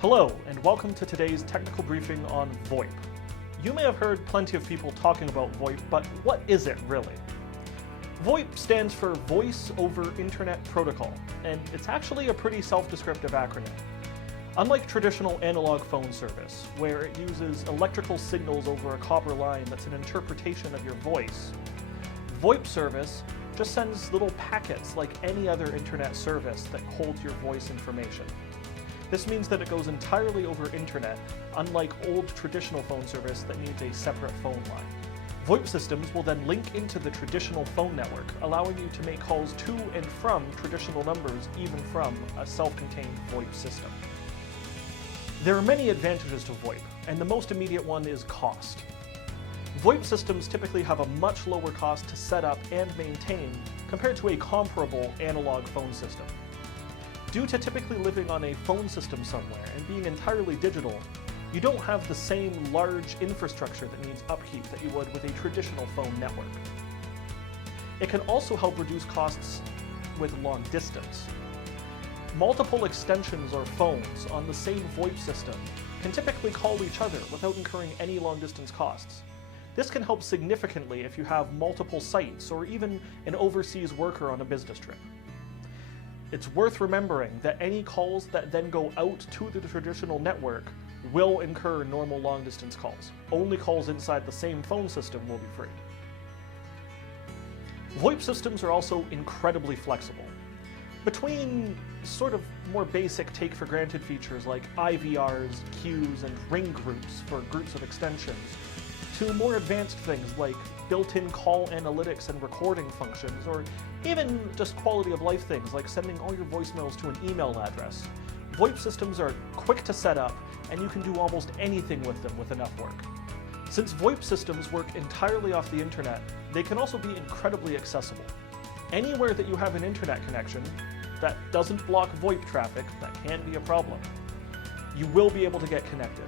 Hello, and welcome to today's technical briefing on VoIP. You may have heard plenty of people talking about VoIP, but what is it really? VoIP stands for Voice over Internet Protocol, and it's actually a pretty self-descriptive acronym. Unlike traditional analog phone service, where it uses electrical signals over a copper line that's an interpretation of your voice, VoIP service just sends little packets like any other internet service that holds your voice information. This means that it goes entirely over internet, unlike old traditional phone service that needs a separate phone line. VoIP systems will then link into the traditional phone network, allowing you to make calls to and from traditional numbers, even from a self-contained VoIP system. There are many advantages to VoIP, and the most immediate one is cost. VoIP systems typically have a much lower cost to set up and maintain compared to a comparable analog phone system. Due to typically living on a phone system somewhere and being entirely digital, you don't have the same large infrastructure that needs upkeep that you would with a traditional phone network. It can also help reduce costs with long distance. Multiple extensions or phones on the same VoIP system can typically call each other without incurring any long distance costs. This can help significantly if you have multiple sites or even an overseas worker on a business trip. It's worth remembering that any calls that then go out to the traditional network will incur normal long-distance calls. Only calls inside the same phone system will be free. VoIP systems are also incredibly flexible. Between sort of more basic take-for-granted features like IVRs, queues, and ring groups for groups of extensions, to more advanced things like built-in call analytics and recording functions, or even just quality of life things like sending all your voicemails to an email address. VoIP systems are quick to set up, and you can do almost anything with them with enough work. Since VoIP systems work entirely off the internet, they can also be incredibly accessible. Anywhere that you have an internet connection that doesn't block VoIP traffic, that can be a problem, you will be able to get connected.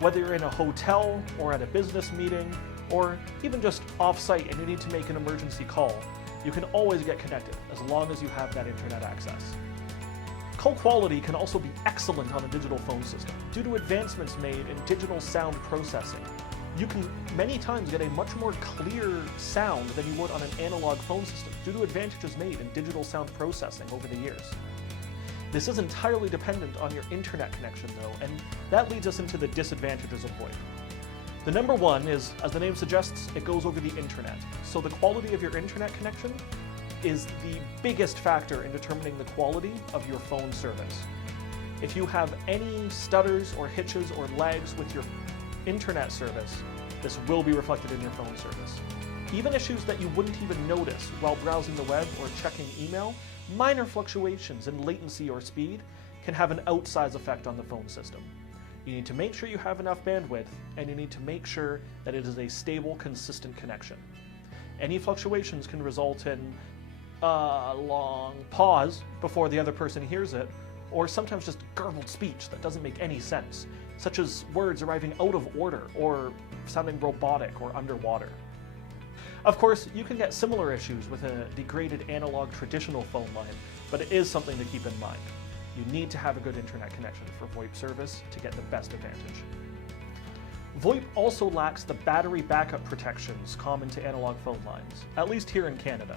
Whether you're in a hotel or at a business meeting, or even just off-site and you need to make an emergency call, you can always get connected as long as you have that internet access. Call quality can also be excellent on a digital phone system. Due to advancements made in digital sound processing, you can many times get a much more clear sound than you would on an analog phone system due to advantages made in digital sound processing over the years. This is entirely dependent on your internet connection though, and that leads us into the disadvantages of VoIP. The number one is, as the name suggests, it goes over the internet. So the quality of your internet connection is the biggest factor in determining the quality of your phone service. If you have any stutters or hitches or lags with your internet service, this will be reflected in your phone service. Even issues that you wouldn't even notice while browsing the web or checking email, minor fluctuations in latency or speed can have an outsized effect on the phone system. You need to make sure you have enough bandwidth, and you need to make sure that it is a stable, consistent connection. Any fluctuations can result in a long pause before the other person hears it, or sometimes just garbled speech that doesn't make any sense, such as words arriving out of order or sounding robotic or underwater. Of course, you can get similar issues with a degraded analog traditional phone line, but it is something to keep in mind. You need to have a good internet connection for VoIP service to get the best advantage. VoIP also lacks the battery backup protections common to analog phone lines, at least here in Canada.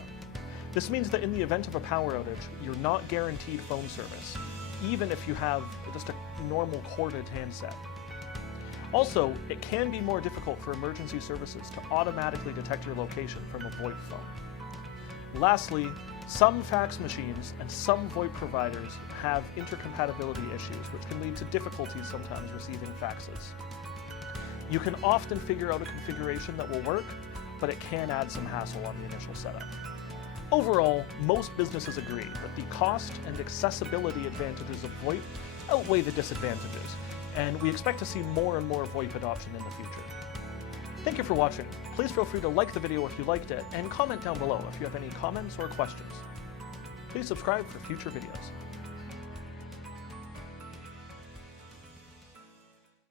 This means that in the event of a power outage, you're not guaranteed phone service, even if you have just a normal corded handset. Also, it can be more difficult for emergency services to automatically detect your location from a VoIP phone. Lastly, some fax machines and some VoIP providers have intercompatibility issues, which can lead to difficulties sometimes receiving faxes. You can often figure out a configuration that will work, but it can add some hassle on the initial setup. Overall, most businesses agree that the cost and accessibility advantages of VoIP outweigh the disadvantages, and we expect to see more and more VoIP adoption in the future. Thank you for watching. Please feel free to like the video if you liked it, and comment down below if you have any comments or questions. Please subscribe for future videos.